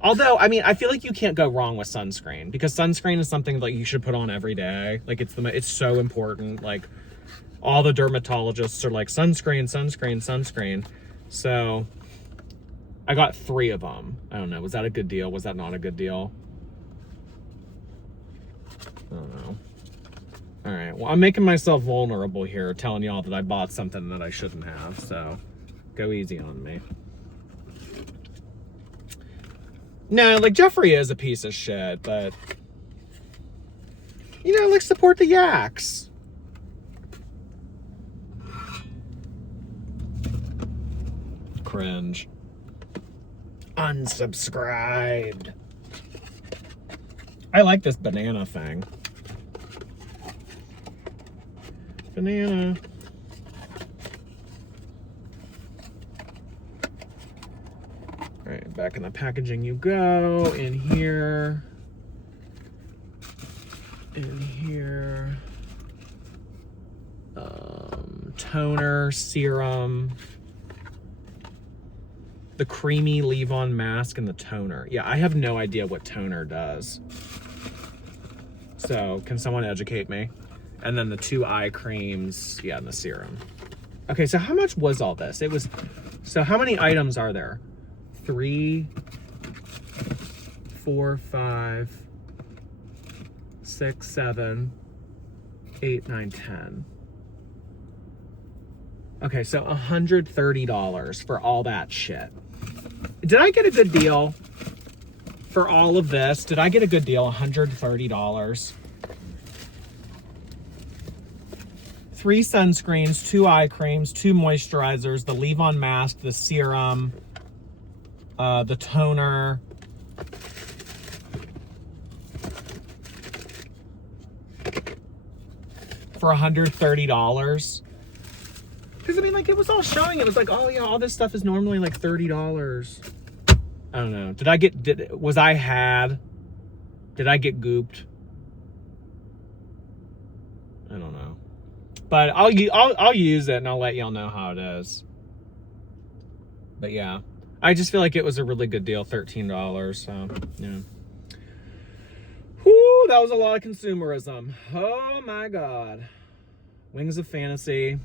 Although, I mean, I feel like you can't go wrong with sunscreen because sunscreen is something that you should put on every day. Like it's so important. Like all the dermatologists are like sunscreen, sunscreen, sunscreen. So I got 3 of them. I don't know. Was that a good deal? Was that not a good deal? I don't know. All right. Well, I'm making myself vulnerable here, telling y'all that I bought something that I shouldn't have. So go easy on me. No, like Jeffrey is a piece of shit, but you know, like support the yaks. Cringe. Unsubscribed. I like this banana thing. Banana. All right, back in the packaging you go. In here. in here. Toner, serum, the creamy leave-on mask, and the toner. Yeah, I have no idea what toner does. So, can someone educate me? And then the 2 eye creams, yeah, and the serum. Okay, so how much was all this? It was, so how many items are there? 3, 4, 5, 6, 7, 8, 9, 10. Okay, so $130 for all that shit. Did I get a good deal for all of this? Did I get a good deal? $130. 3 sunscreens, 2 eye creams, 2 moisturizers, the leave-on mask, the serum, the toner. For $130. Because, I mean, like, it was all showing. It was like, oh, yeah, all this stuff is normally, like, $30. I don't know. Did I get gooped? I don't know. But I'll use it, and I'll let y'all know how it is. But, yeah. I just feel like it was a really good deal, $13, so, yeah. Whew, that was a lot of consumerism. Oh, my God. Wings of Fantasy.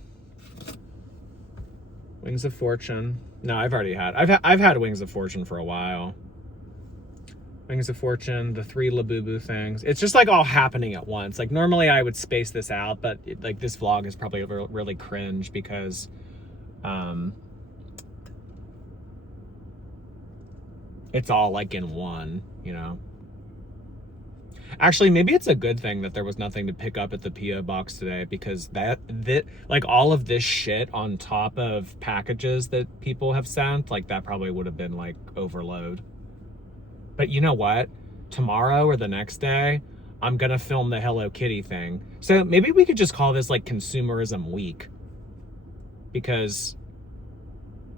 Wings of Fortune. No, I've already had. I've had Wings of Fortune for a while. Wings of Fortune, the 3 Labubu things. It's just like all happening at once. Like normally I would space this out, but like this vlog is probably really cringe because it's all like in one, you know. Actually, maybe it's a good thing that there was nothing to pick up at the P.O. box today, because that like all of this shit on top of packages that people have sent, like that probably would have been like overload. But you know what? Tomorrow or the next day, I'm gonna film the Hello Kitty thing. So maybe we could just call this like Consumerism Week, because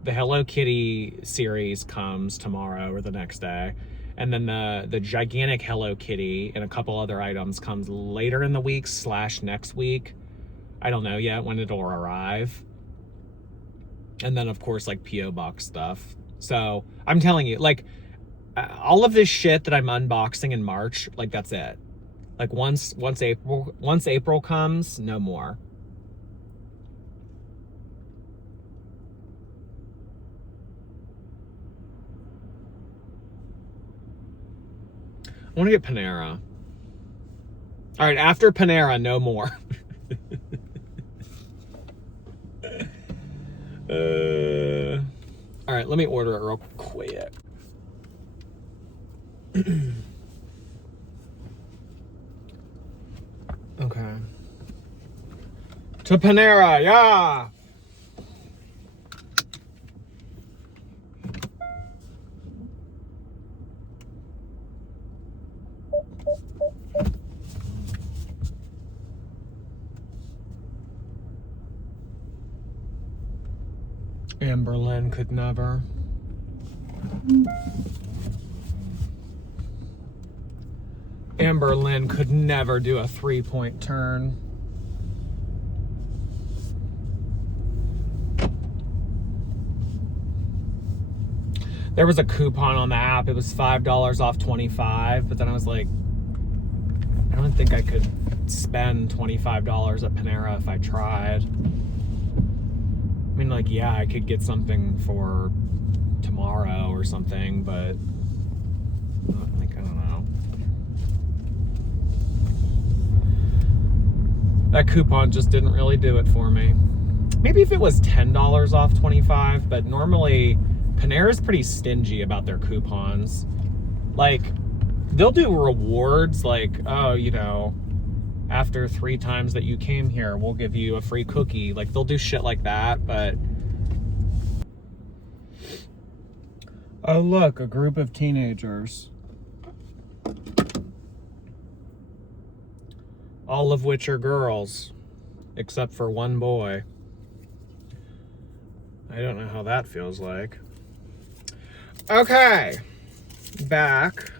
the Hello Kitty series comes tomorrow or the next day. And then the gigantic Hello Kitty and a couple other items comes later in the week / next week. I don't know yet when it'll arrive. And then, of course, like P.O. box stuff. So I'm telling you, like, all of this shit that I'm unboxing in March, like, that's it. Like, once April comes, no more. I want to get Panera. All right, after Panera, no more. All right, let me order it real quick. Okay. To Panera, yeah! Amberlynn could never. Amberlynn could never do a 3-point turn. There was a coupon on the app. It was $5 off 25, but then I was like, I don't think I could spend $25 at Panera if I tried. I mean, like, yeah, I could get something for tomorrow or something, but like, I don't know. That coupon just didn't really do it for me. Maybe if it was $10 off 25, but normally Panera's pretty stingy about their coupons. Like, they'll do rewards like, oh, you know, after 3 times that you came here, we'll give you a free cookie. Like, they'll do shit like that, but... Oh, look, a group of teenagers. All of which are girls, except for one boy. I don't know how that feels like. Okay, back.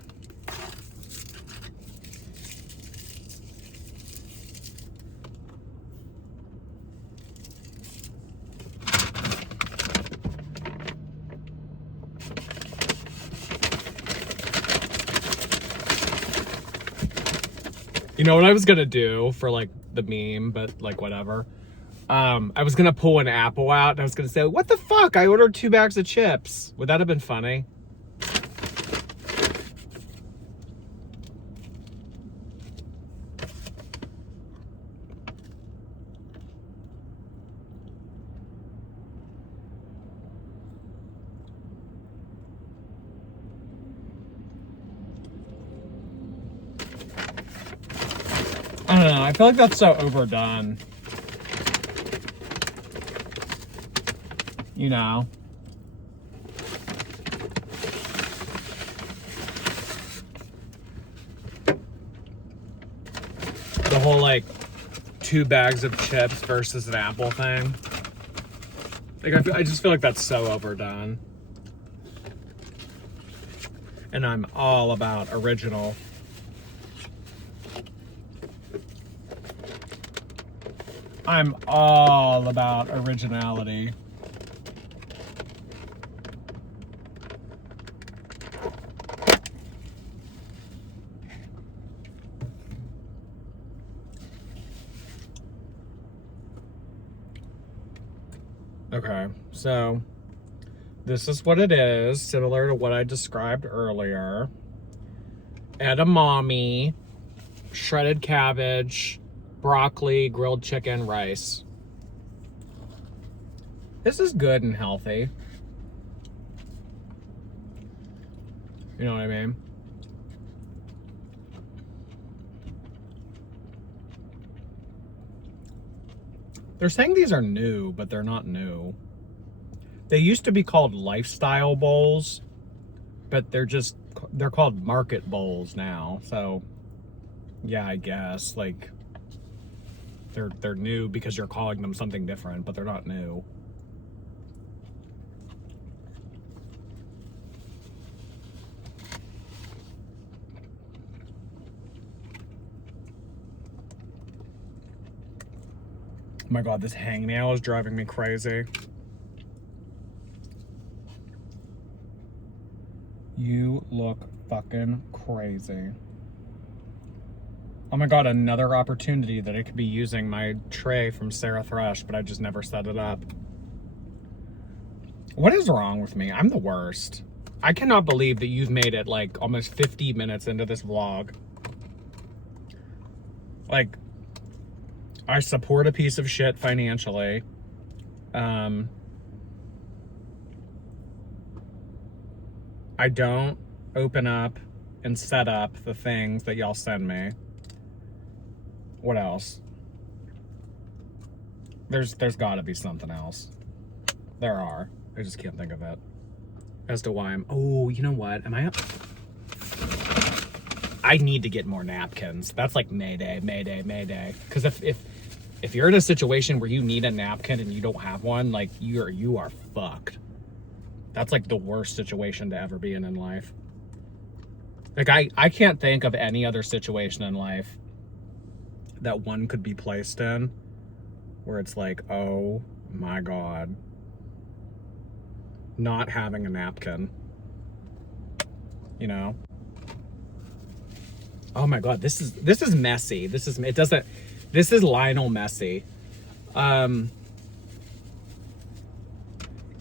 You know what I was gonna do for like the meme, but like whatever. I was gonna pull an apple out and I was gonna say, what the fuck? I ordered 2 bags of chips. Would that have been funny? I don't know. I feel like that's so overdone. You know? The whole, like, 2 bags of chips versus an apple thing. Like, I just feel like that's so overdone. And I'm all about original. I'm all about originality. Okay, so this is what it is, similar to what I described earlier. Edamame, shredded cabbage, broccoli, grilled chicken, rice. This is good and healthy. You know what I mean? They're saying these are new, but they're not new. They used to be called lifestyle bowls, but they're called market bowls now. So yeah, I guess like they're new because you're calling them something different, but they're not new. Oh my God, this hangnail is driving me crazy. You look fucking crazy. Oh my God, another opportunity that I could be using my tray from Sarah Thresh, but I just never set it up. What is wrong with me? I'm the worst. I cannot believe that you've made it like almost 50 minutes into this vlog. Like, I support a piece of shit financially. I don't open up and set up the things that y'all send me. What else? There's gotta be something else. There are. I just can't think of it. As to why I'm... Oh, you know what? I need to get more napkins. That's like Mayday, Mayday, Mayday. Because if you're in a situation where you need a napkin and you don't have one, like you are fucked. That's like the worst situation to ever be in life. Like I can't think of any other situation in life that one could be placed in where it's like, oh my God, not having a napkin, you know? Oh my God, this is messy. This is Lionel messy.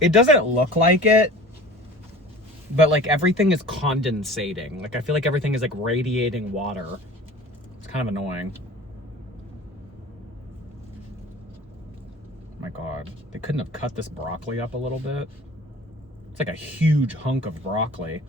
It doesn't look like it, but like everything is condensating. Like I feel like everything is like radiating water. It's kind of annoying. Oh my God, they couldn't have cut this broccoli up a little bit. It's like a huge hunk of broccoli.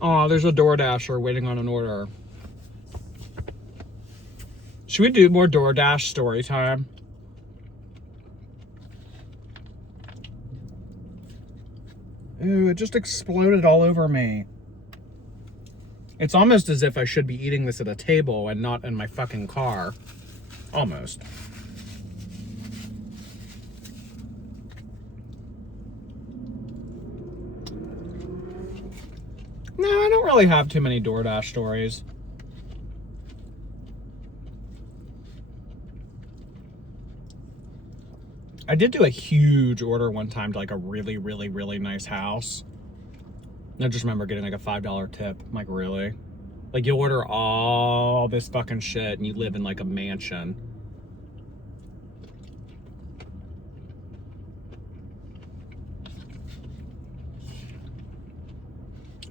Oh, there's a DoorDasher waiting on an order. Should we do more DoorDash story time? Ooh, it just exploded all over me. It's almost as if I should be eating this at a table and not in my fucking car. Almost. No, I don't really have too many DoorDash stories. I did do a huge order one time to like a really, really, really nice house. And I just remember getting like a $5 tip. I'm like, really? Like, you order all this fucking shit and you live in like a mansion.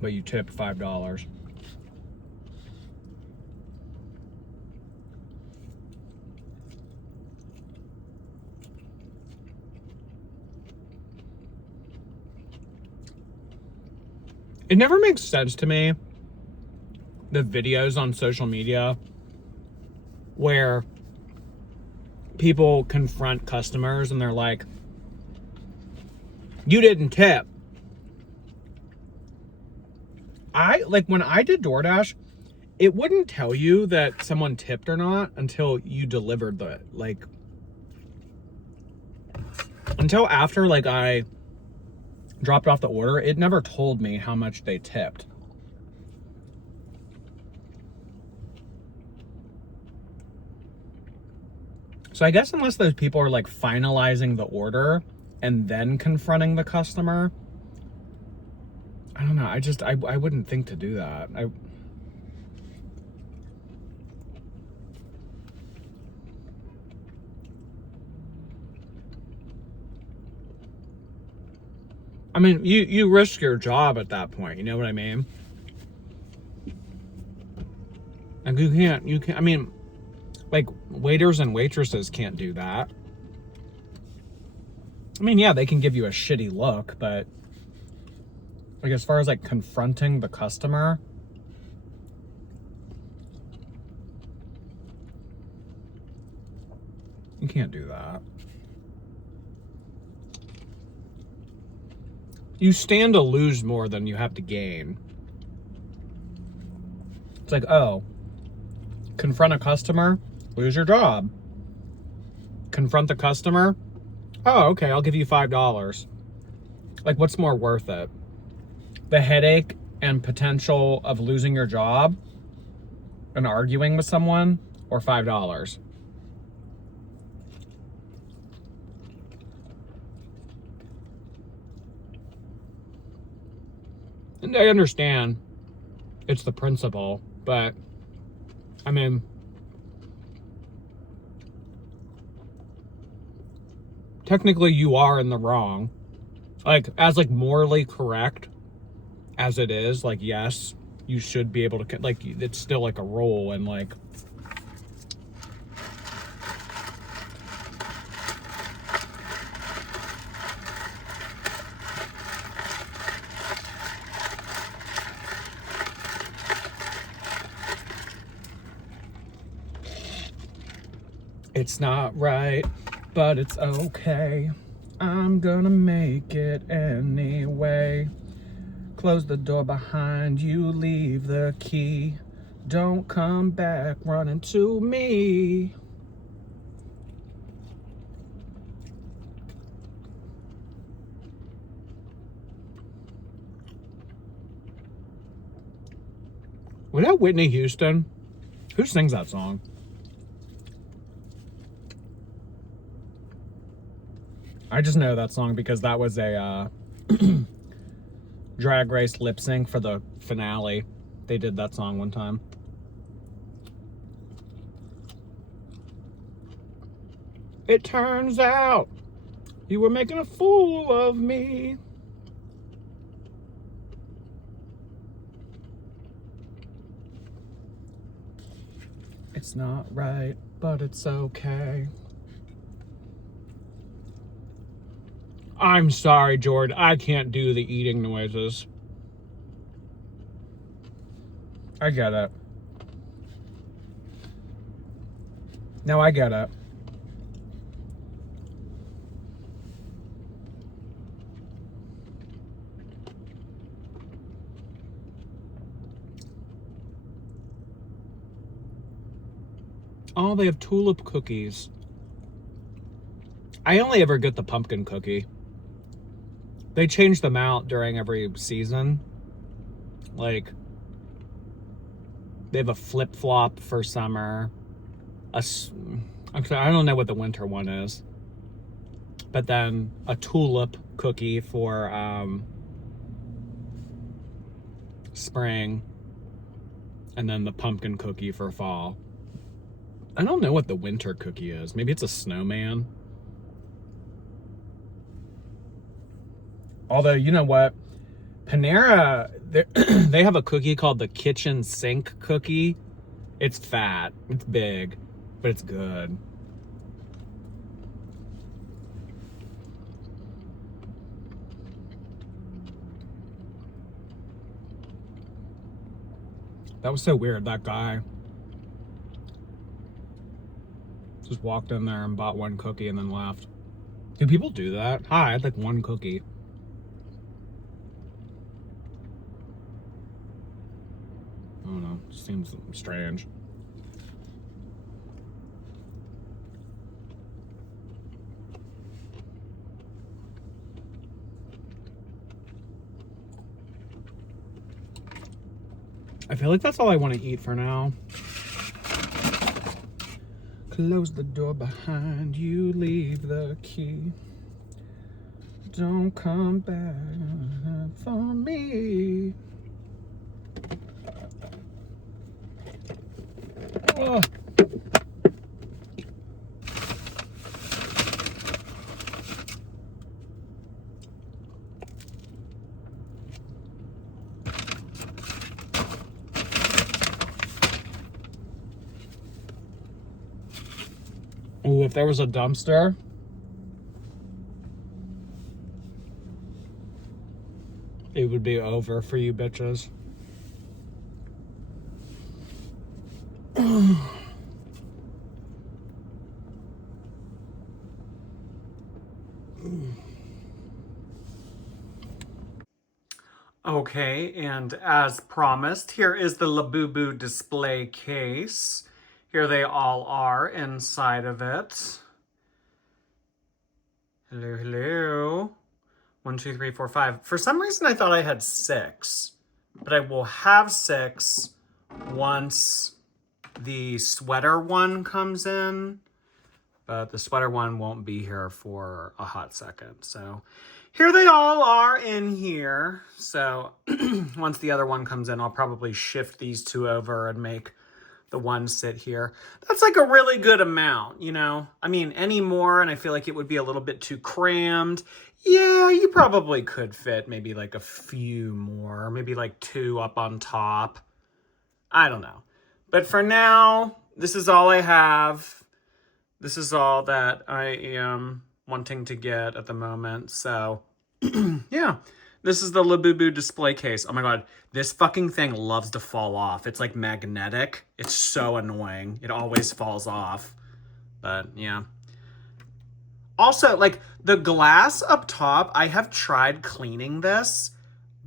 But you tip $5. It never makes sense to me, the videos on social media where people confront customers and they're like, you didn't tip. When I did DoorDash, it wouldn't tell you that someone tipped or not until you delivered until after I dropped off the order. It never told me how much they tipped. So I guess unless those people are like finalizing the order and then confronting the customer, I don't know. I wouldn't think to do that. I mean, you risk your job at that point, you know what I mean? Like, you can't, I mean, like, waiters and waitresses can't do that. I mean, yeah, they can give you a shitty look, but like, as far as like confronting the customer, you can't do that. You stand to lose more than you have to gain. It's like, oh, confront a customer, lose your job. Confront the customer, oh, okay, I'll give you $5. Like, what's more worth it? The headache and potential of losing your job and arguing with someone, or $5? And I understand it's the principle, but I mean, technically you are in the wrong. Like, as like morally correct as it is, like, yes, you should be able to, like, it's still like a role, and like, it's not right, but it's okay. I'm gonna make it anyway. Close the door behind you, leave the key. Don't come back running to me. Was that Whitney Houston? Who sings that song? I just know that song because that was a Drag Race lip sync for the finale. They did that song one time. It turns out you were making a fool of me. It's not right, but it's okay. I'm sorry, Jordy. I can't do the eating noises. I get it. No, I get it. Oh, they have tulip cookies. I only ever get the pumpkin cookie. They change them out during every season. Like, they have a flip-flop for summer. Actually, I don't know what the winter one is. but then a tulip cookie for spring, and then the pumpkin cookie for fall. I don't know what the winter cookie is. Maybe it's a snowman. Although, you know what? Panera, they have a cookie called the kitchen sink cookie. It's fat, it's big, but it's good. That was so weird, that guy just walked in there and bought one cookie and then left. Do people do that? Hi, I'd like one cookie. I don't know, seems strange. I feel like that's all I want to eat for now. Close the door behind you, leave the key. Don't come back for me. Oh. Ooh, if there was a dumpster, it would be over for you bitches. Okay, and as promised, here is the Labubu display case. Here they all are inside of it. Hello, hello. 1, 2, 3, 4, 5. For some reason, I thought I had 6, but I will have 6 once the sweater one comes in. But the sweater one won't be here for a hot second. So here they all are in here. So once the other one comes in, I'll probably shift these 2 over and make the one sit here. That's like a really good amount, you know? I mean, any more, and I feel like it would be a little bit too crammed. Yeah, you probably could fit maybe like a few more, maybe like 2 up on top. I don't know. But for now, this is all I have. This is all that I am wanting to get at the moment. So, yeah. This is the Labubu display case. Oh my god, this fucking thing loves to fall off. It's like magnetic. It's so annoying. It always falls off. But yeah. Also, like the glass up top, I have tried cleaning this,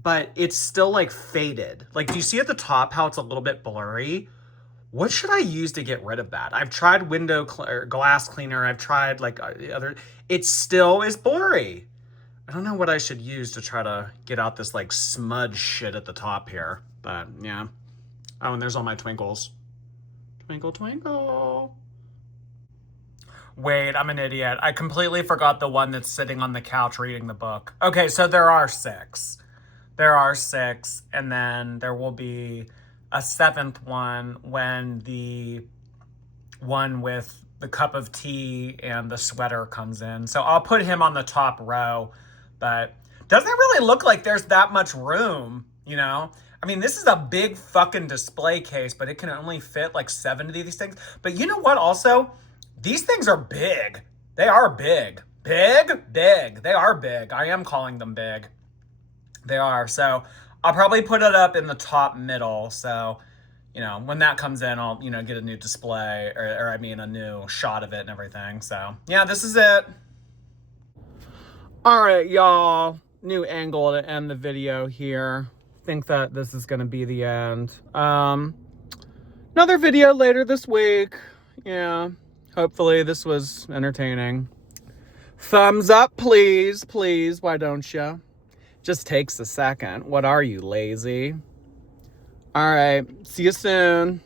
but it's still like faded. Like, do you see at the top how it's a little bit blurry? What should I use to get rid of that? I've tried glass cleaner. I've tried like other. It still is blurry. I don't know what I should use to try to get out this like smudge shit at the top here, but yeah. Oh, and there's all my twinkles. Twinkle, twinkle. Wait, I'm an idiot. I completely forgot the one that's sitting on the couch reading the book. Okay, so there are 6. There are 6, and then there will be a 7th one when the one with the cup of tea and the sweater comes in. So I'll put him on the top row. But doesn't it really look like there's that much room, you know? I mean, this is a big fucking display case, but it can only fit like 7 of these things. But you know what also? These things are big. They are big. Big? Big. They are big. I am calling them big. They are. So I'll probably put it up in the top middle. So, you know, when that comes in, I'll, you know, get a new display or I mean, a new shot of it and everything. So, yeah, this is it. All right, y'all, new angle to end the video here. Think that this is going to be the end. Another video later this week. Yeah, hopefully this was entertaining. Thumbs up, please, please. Why don't you? Just takes a second. What are you, lazy? All right, see you soon.